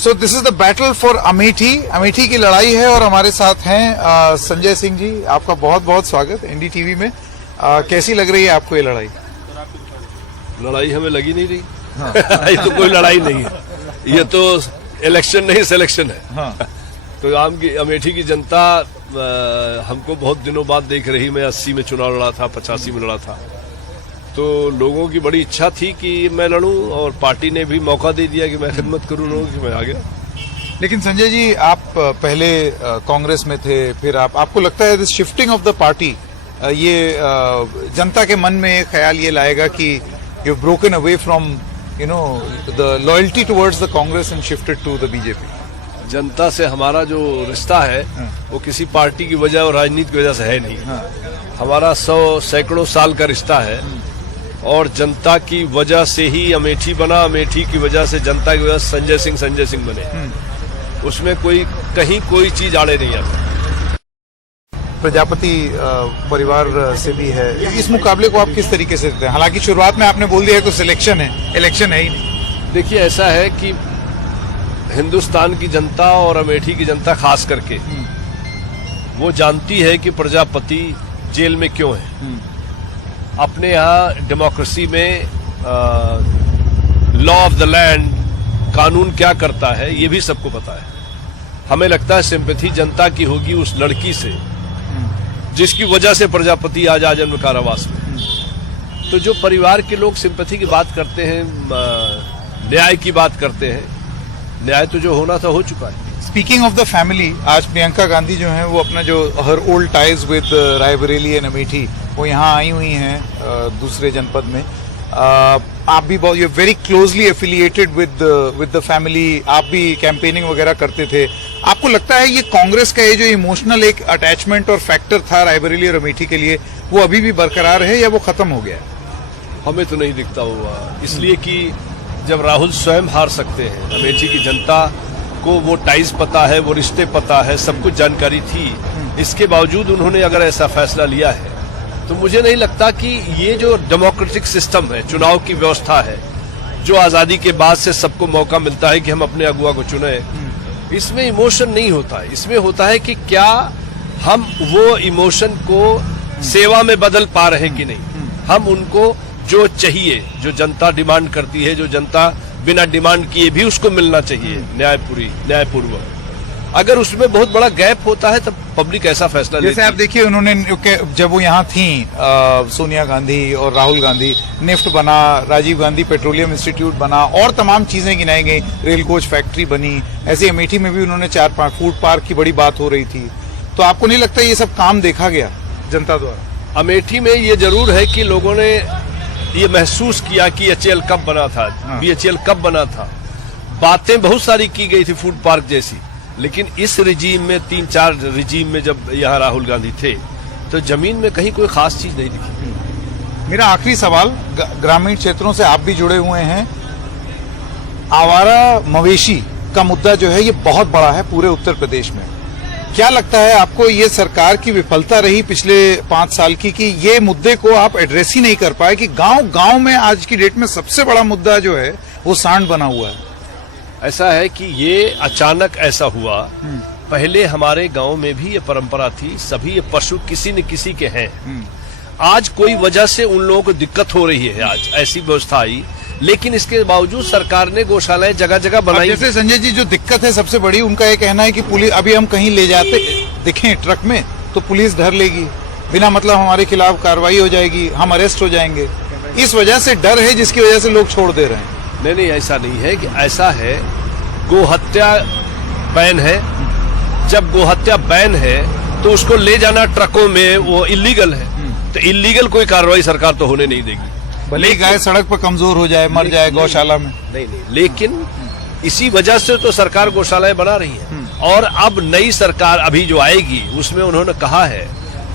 So this is the battle for Amethi. Amethi की लड़ाई है और हमारे साथ हैं संजय सिंह जी। आपका बहुत बहुत स्वागत एनडीटीवी में। कैसी लग रही है आपको ये लड़ाई? लड़ाई हमें लगी नहीं रही। हाँ। ये तो कोई लड़ाई नहीं है, ये तो इलेक्शन नहीं सिलेक्शन है। हाँ। तो अमेठी की जनता हमको बहुत दिनों बाद देख रही। मैं 80 में चुनाव लड़ा था, 85 में लड़ा था, तो लोगों की बड़ी इच्छा थी कि मैं लड़ूं और पार्टी ने भी मौका दे दिया कि मैं खिदमत करूं लोगों की। मैं आ गया। लेकिन संजय जी, आप पहले कांग्रेस में थे, फिर आपको लगता है this shifting of the party ये जनता के मन में ख्याल ये लाएगा कि you broken away from the loyalty towards the Congress and shifted to the BJP? जनता से हमारा जो रिश्ता है वो किसी पार्टी की वजह और राजनीति की वजह से है नहीं। हमारा 100 सैकड़ों साल का रिश्ता है और जनता की वजह से ही अमेठी बना। अमेठी की वजह से, जनता की वजह से संजय सिंह बने। उसमें कहीं कोई चीज आड़े नहीं आती। प्रजापति परिवार से भी है। इस मुकाबले को आप किस तरीके से देखते हैं? हालांकि शुरुआत में आपने बोल दिया है तो सिलेक्शन है, इलेक्शन है ही नहीं। देखिए, ऐसा है कि हिंदुस्तान की जनता और अमेठी की जनता खास करके वो जानती है कि प्रजापति जेल में क्यों है। अपने यहाँ डेमोक्रेसी में लॉ ऑफ द लैंड, कानून क्या करता है, ये भी सबको पता है। हमें लगता है सिंपैथी जनता की होगी उस लड़की से जिसकी वजह से प्रजापति आज आजन्म कारावास में। तो जो परिवार के लोग सिंपैथी की बात करते हैं, न्याय की बात करते हैं, न्याय तो जो होना था हो चुका है। स्पीकिंग ऑफ द फैमिली, आज प्रियंका गांधी जो है वो अपना जो her old ties with Raebareli and Amethi, वो यहाँ आई हुई हैं दूसरे जनपद में। आप भी बहुत, you are very closely affiliated with the family. आप भी कैंपेनिंग वगैरह करते थे। आपको लगता है ये कांग्रेस का ये जो इमोशनल एक अटैचमेंट और फैक्टर था रायबरेली और अमेठी के लिए, वो अभी भी बरकरार है या वो खत्म हो गया? हमें तो नहीं दिखता हुआ, इसलिए कि जब राहुल स्वयं हार सकते हैं, अमेठी की जनता को वो टाइज पता है, वो रिश्ते पता है, सब कुछ जानकारी थी, इसके बावजूद उन्होंने अगर ऐसा फैसला लिया है, तो मुझे नहीं लगता कि ये जो डेमोक्रेटिक सिस्टम है, चुनाव की व्यवस्था है, जो आजादी के बाद से सबको मौका मिलता है कि हम अपने अगुआ को चुने, इसमें इमोशन नहीं होता है। इसमें होता है कि क्या हम वो इमोशन को सेवा में बदल पा रहे कि नहीं। हम उनको जो चाहिए, जो जनता डिमांड करती है, जो जनता बिना डिमांड किए भी उसको मिलना चाहिए न्यायपूर्वक, अगर उसमें बहुत बड़ा गैप होता है तब पब्लिक ऐसा फैसला लेती है। जैसे आप देखिए, उन्होंने जब वो यहाँ थी, सोनिया गांधी और राहुल गांधी, निफ्ट बना, राजीव गांधी पेट्रोलियम इंस्टीट्यूट बना और तमाम चीजें गिनाई गई, रेल कोच फैक्ट्री बनी। ऐसे अमेठी में भी उन्होंने 4-5 फूड पार्क की बड़ी बात हो रही थी। तो आपको नहीं लगता ये सब काम देखा गया जनता द्वारा? अमेठी में ये जरूर है कि लोगों ने ये महसूस किया कि एचएल कब बना था, बीएचएल कब बना था। बातें बहुत सारी की गई थी फूड पार्क जैसी, लेकिन इस रिजीम में, 3-4 रिजीम में जब यहाँ राहुल गांधी थे, तो जमीन में कहीं कोई खास चीज नहीं दिखी। मेरा आखिरी सवाल, ग्रामीण क्षेत्रों से आप भी जुड़े हुए हैं। आवारा मवेशी का मुद्दा जो है ये बहुत बड़ा है पूरे उत्तर प्रदेश में। क्या लगता है आपको, ये सरकार की विफलता रही पिछले 5 साल की कि ये मुद्दे को आप एड्रेस ही नहीं कर पाए कि गांव में आज की डेट में सबसे बड़ा मुद्दा जो है वो सांड बना हुआ है? ऐसा है कि ये अचानक ऐसा हुआ। पहले हमारे गांव में भी ये परंपरा थी, सभी ये पशु किसी न किसी के हैं। आज कोई वजह से उन लोगों को दिक्कत हो रही है, आज ऐसी व्यवस्था आई, लेकिन इसके बावजूद सरकार ने गौशालाएं जगह जगह बनाई। जैसे संजय जी, जो दिक्कत है सबसे बड़ी, उनका ये कहना है कि पुलिस, अभी हम कहीं ले जाते दिखें ट्रक में तो पुलिस धर लेगी, बिना मतलब हमारे खिलाफ कार्रवाई हो जाएगी, हम अरेस्ट हो जाएंगे। इस वजह से डर है जिसकी वजह से लोग छोड़ दे रहे हैं। नहीं, ऐसा नहीं है कि ऐसा है। गोहत्या बैन है, जब गोहत्या बैन है तो उसको ले जाना ट्रकों में वो इलीगल है, तो इलीगल कोई कार्रवाई सरकार तो होने नहीं देगी। भले गाय सड़क पर कमजोर हो जाए, मर जाए गौशाला में, नहीं, लेकिन इसी वजह से तो सरकार गौशालाएं बना रही है। और अब नई सरकार अभी जो आएगी उसमें उन्होंने कहा है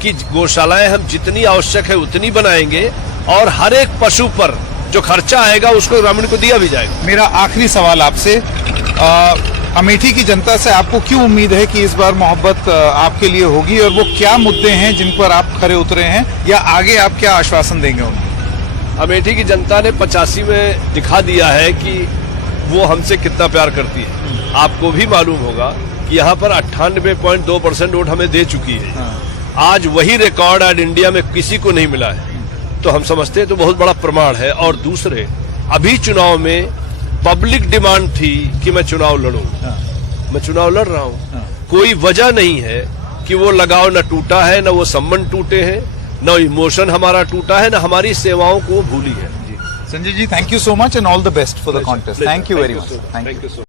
कि गौशालाएं हम जितनी आवश्यक है उतनी बनाएंगे और हर एक पशु पर जो खर्चा आएगा उसको ग्रामीण को दिया भी जाएगा। मेरा आखिरी सवाल आपसे, अमेठी की जनता से आपको क्यों उम्मीद है कि इस बार मोहब्बत आपके लिए होगी, और वो क्या मुद्दे हैं जिन पर आप खरे उतरे हैं, या आगे आप क्या आश्वासन देंगे उन्हें? अमेठी की जनता ने 85 में दिखा दिया है कि वो हमसे कितना प्यार करती है। आपको भी मालूम होगा कि यहाँ पर 98.2% वोट हमें दे चुकी है। आज वही रिकॉर्ड आज इंडिया में किसी को नहीं मिला है, तो हम समझते हैं तो बहुत बड़ा प्रमाण है। और दूसरे, अभी चुनाव में पब्लिक डिमांड थी कि मैं चुनाव लड़ूं, मैं चुनाव लड़ रहा हूं। कोई वजह नहीं है कि वो लगाव न टूटा है, न वो संबंध टूटे हैं, न इमोशन हमारा टूटा है, न हमारी सेवाओं को भूली है। Sanjay ji, thank you so much and all the best for the contest. Thank you very much. Thank you.